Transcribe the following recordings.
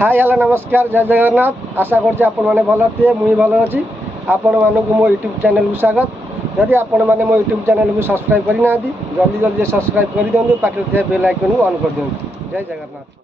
Hi hello नमस्कार जय जगन्नाथ आशा करछि आपण माने भल थिए मुई भल अछि आपण मानकु मो यूट्यूब चैनल को स्वागत। जदि आपण माने मो यूट्यूब चैनल को सब्सक्राइब करि नांती जल्दी जल्दी सब्सक्राइब कर दियंतु पाखे थे बेल आइकन को ऑन कर दियंतु। जय जगन्नाथ।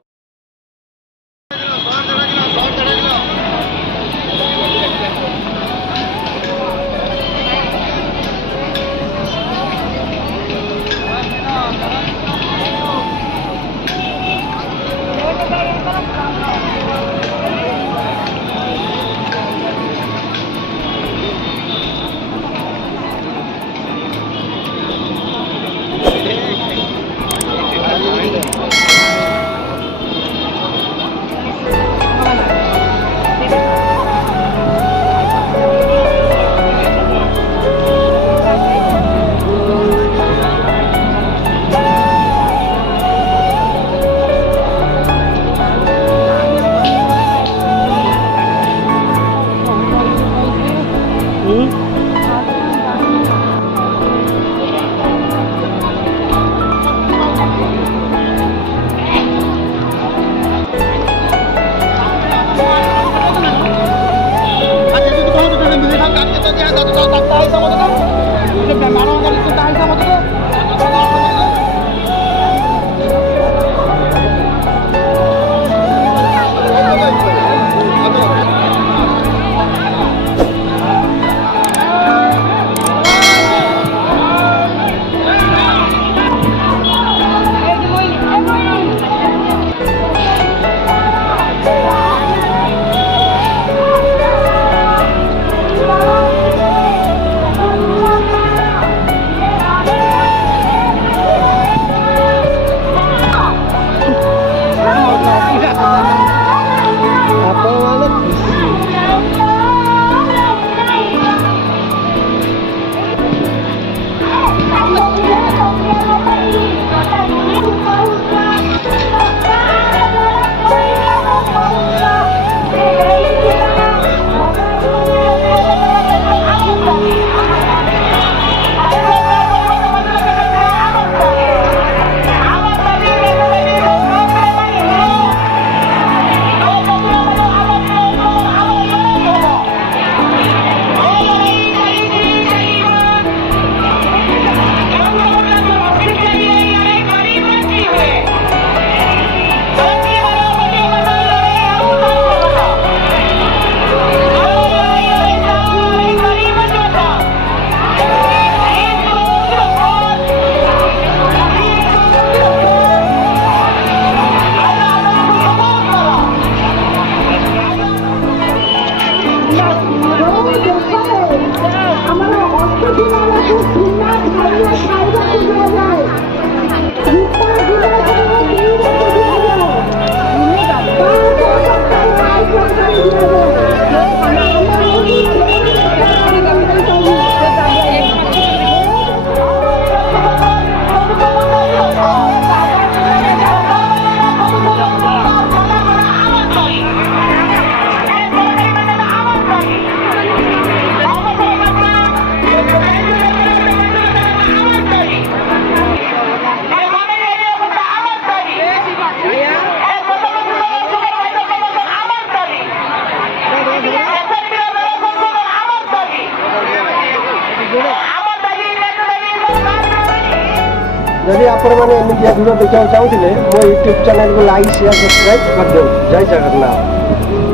यदि आपण मैंने वीडियो देखा चाहते मो यूट्यूब चैनल को लाइक शेयर सब्सक्राइब कर दो। जय जगन्नाथ।